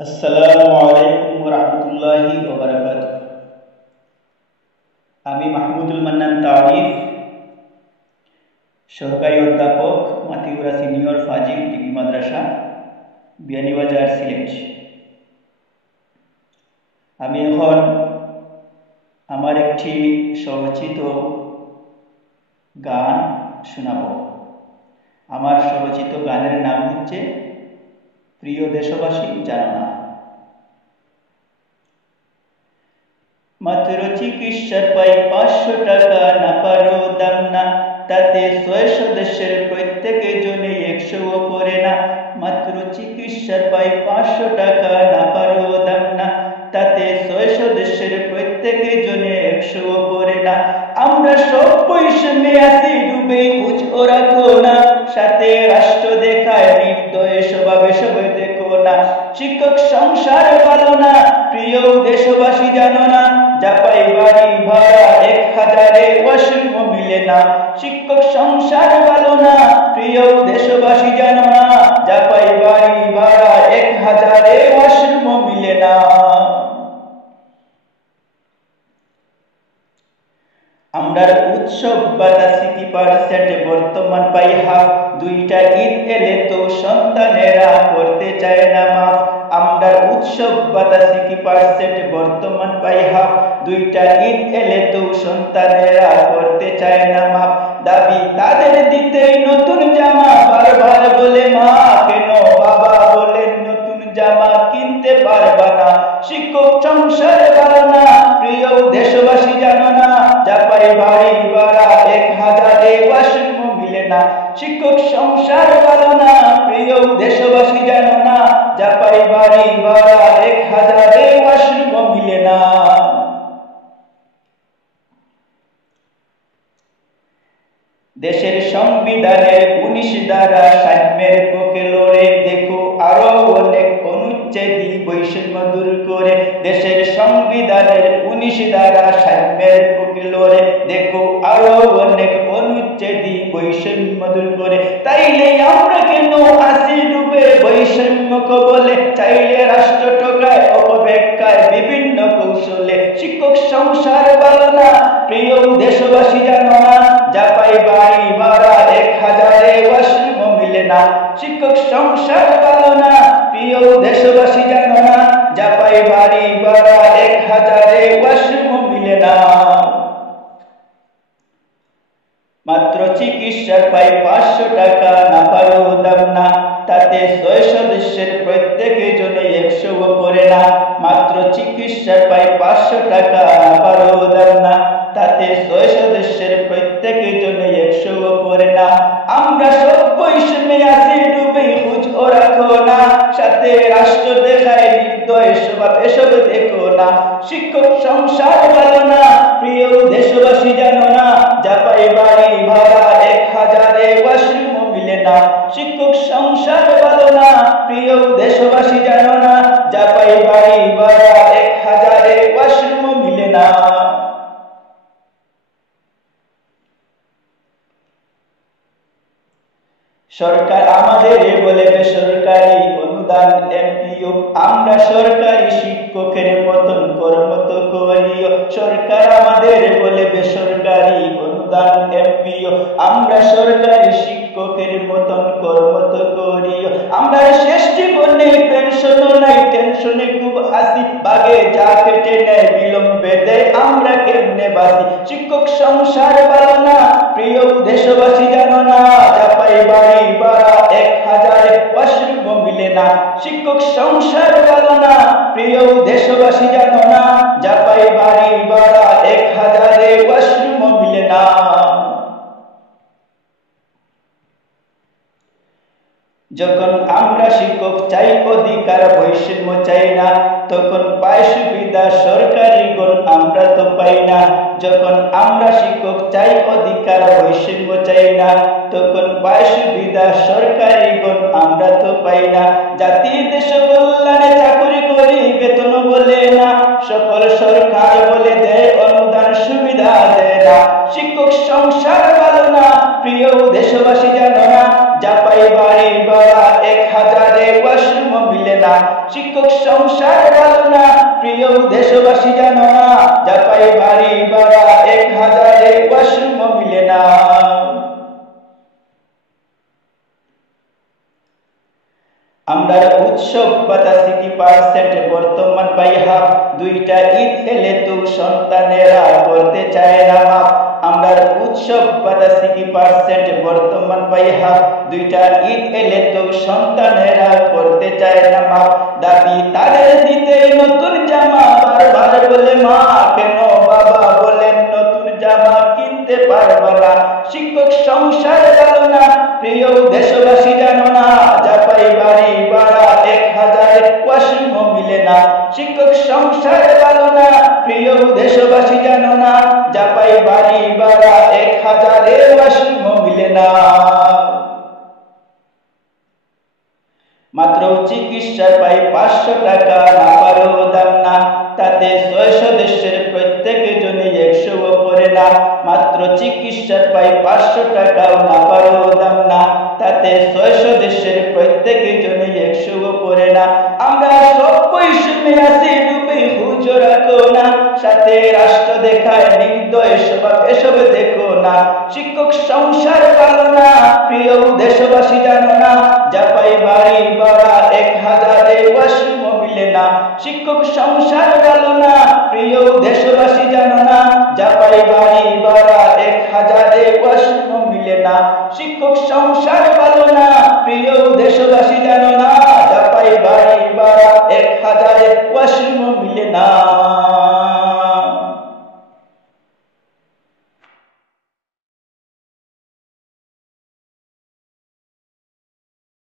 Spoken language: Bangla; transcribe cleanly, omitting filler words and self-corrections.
আসসালামু আলাইকুম রহমতুল্লাহি ওয়া বারাকাতুহু। আমি মাহমুদুল মান্নান তারিফ, সহকারী অধ্যাপক, মাতিউরা সিনিয়র ফাজিল ডিগ্রি মাদ্রাসা, বিয়ানীবাজার, সিলেট। আমি এখন আমার একটি স্বরচিত গান শোনাব। আমার স্বরচিত গানের নাম হচ্ছে প্রিয় দেশবাসী জানো না। মাত্র চিকিৎসার পাই 500 টাকা, না পারো দাম না, তাতে 600 দেশের প্রত্যেকে জনে 100ও পড়ে না। মাত্র চিকিৎসার পাই 500 টাকা, না পারো দাম না, তাতে 600 দেশের প্রত্যেকে জনে 100ও পড়ে না। আমরা সব বৈষম্যে আছি ডুবে, খোঁজ ও রাখো না, সাথে রাষ্ট্র দেখায় নির্দয় স্বভাবে সবে দেখো না। শিক্ষক সংসার ভালো না, প্রিয় দেশবাসী জানো না, যা পাই বাড়ি ভাড়া 1000-এ ওয়াশরুম মিলে না। শিক্ষক সংসার ভালো না, প্রিয় দেশবাসী জানো না, যা পাই বাড়ি ভাড়া 1000-এ ওয়াশরুম মিলে না। আমরার উৎসব বাদা 60%, বর্তমান পাই হাফ। 2টা ঈদ এলে তো সন্তানেরা করতে চায় না মাফ। আমরার উৎসব বাদা 60%, বর্তমান পাই হাফ। 2টা ঈদ এলে তো সন্তানেরা করতে চায় না মাফ। দাবি তাদের দিতেই নতুন জামা, বারবার বলে মা কেন বাবা বলেন নতুন জামা কিনতে পারবা না। শিক্ষক সংসার ভালো না, প্রিয় দেশবাসী জানো না, যা পাই বাড়ি ভাড়া 1000-এ ওয়াশরুম মিলে না। শিক্ষক সংসার ভালো না, প্রিয় দেশবাসী জানো না, যা পাই বাড়ি ভাড়া 1000-এ ওয়াশরুম মিলে না। দেশের সংবিধানের 19 ধারা সাম্যের পক্ষে লড়ে, দেখো আরো অনেক অনুচ্ছেদই বৈষম্য দূর করে। দেশের সংবিধানের 19 ধারা সাম্যের পক্ষে লড়ে, দেখো আরো অনেক অনুচ্ছেদই বৈষম্য দূর করে। তাইলে আমরা কেন আসি ডুবে বৈষম্য কবলে, চাইলে রাষ্ট্র ঠকায় অপব্যাখ্যায় বিভিন্ন কৌশলে। শিক্ষক সংসার ভালো না, প্রিয় দেশবাসী জানো না, যা পাই বাড়ি ভাড়া 1000-এ ওয়াশরুম মিলে না। শিক্ষক সংসার ভালো না, প্রিয় দেশবাসী জানো না, যা পাই বাড়ি ভাড়া 1000-এ ওয়াশরুম মিলে না। মাত্র চিকিৎসার পাই 500 টাকা, না পারো দাম না, তাতে 600 দেশের প্রত্যেকে জনে 100ও পড়ে না। মাত্র চিকিৎসার পাই 500 টাকা, না পারো দাম না, তাতে 600 দেশের প্রত্যেকে জনে 100ও পড়ে না। আমরা সব বৈষম্যে আছি ডুবে, খোঁজ ও রাখো না, সাথে রাষ্ট্র দেখায় নির্দয় স্বভাব এসব দেখো না। শিক্ষক সংসার ভালো না, প্রিয় দেশবাসী জানো না, যা পাই বাড়ি ভাড়া 1000-এ ওয়াশরুম মিলে না। শিক্ষক সংসার ভালো না, প্রিয় দেশবাসী জানো না, যা পাই বাড়ি ভাড়া 1000-এ ওয়াশরুম মিলে না। সরকার আমাদের বলে বেসরকারি অনুদান এমপিও, আমরা সরকারি শিক্ষকের মতন কর্মত করিও। সরকার আমাদের বলে বেসরকারি অনুদান এমপিও, আমরা সরকারি শিক্ষকের মতন কর্মত করিও। আমরা শেষ জীবনে পেনশনও নাই, টেনশনে খুব আসি, বাগে যা কেটে নেয় বিলম্বে দেয়, আমরা কেমনে বাসি। শিক্ষক সংসার ভালো না, প্রিয় দেশবাসী জানো না, যা পাই বাড়ি ভাড়া 1000-এ ওয়াশরুম মিলে না। শিক্ষক সংসার ভালো না, প্রিয় দেশবাসী জানো না, যা পাই বাড়ি ভাড়া 1000-এ ওয়াশরুম মিলে না। যখন আমরা শিক্ষক চাই অধিকার বৈষম্য চাই না, তখন পাই সুবিধা সরকারি গণ আমরা তো পাই না। যখন আমরা শিক্ষক চাই অধিকার বৈষম্য চাই না, তখন পাই সুবিধা সরকারি গণ আমরা তো পাই না। জাতি দেশ কল্যাণে চাকরি করি, বেতন বলে না, সকল সরকার বলে দেয় অনুদান সুবিধা দেয় না। শিক্ষক সংসার ভালো না, প্রিয় দেশবাসী জানো না, যা পাই বাড়ি ভাড়া 1000-এ ওয়াশরুম মিলে না। না, শিক্ষক সংসার ভালো না, প্রিয় দেশবাসী জানো না, যা পাই বাড়ি ভাড়া 1000-এ ওয়াশরুম মিলে না। আমরা উৎসব পাতা সিটি পার্সেন্ট বর্তমান পাই হাফ, দুইটা ঈদ এলে তো সন্তানেরা করতে চায় না মাপ। আমরা উৎসব পাতা সিটি পার্সেন্ট বর্তমান পাই হাফ, দুইটা ঈদ এলে তো সন্তানেরা করতে চায় না মাপ। দাবি তাদের দিতে নতুন জামা, বারবার বলে মা কেন বাবা বলেন নতুন জামা কিনতে পারবো না। শিক্ষক সংসার ভালো না, প্রিয় দেশবাসী জানো না, যা পাই বাড়ি ভাড়া 1000-এ ওয়াশরুম মিলে না। শিক্ষক সংসার ভালো না, প্রিয় দেশবাসী জানো না, যা পাই বাড়ি ভাড়া 1000-এ ওয়াশরুম মিলে না। মাত্র চিকিৎসা পাই 500 টাকা, না পারো দাম না, তাতে 6 সদস্যের প্রত্যেক জনে 100 উপরে না। মাত্র চিকিৎসা পাই 500 টাকাও না পারো দাম না, তাতে 6 সদস্যের প্রত্যেক জনে 100 উপরে না। আমরা সব পয়সে আছি ডুবে হুজুর রাখো না, সাথে রাষ্ট্র দেখায় নির্দয় স্বভাব, এসব দেখো না। শিক্ষক সংসার ভালো না, প্রিয় দেশবাসী জানো না,